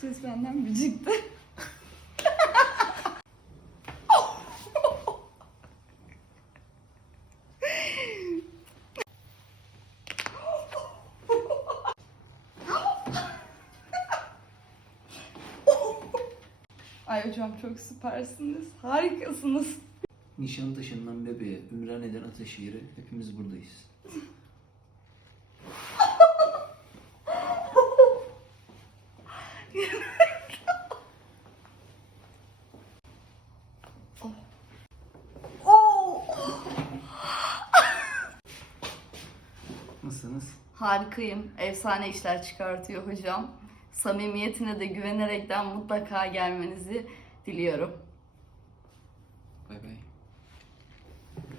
Ses benden bir çıktı. Ay hocam çok süpersiniz. Harikasınız. Nişantaşı'ndan bebeğe, Ümraniye'den Ataşehir'e hepimiz buradayız. Nasılsınız? Harikayım. Efsane işler çıkartıyor hocam. Samimiyetine de güvenerekten mutlaka gelmenizi diliyorum. Bay bay.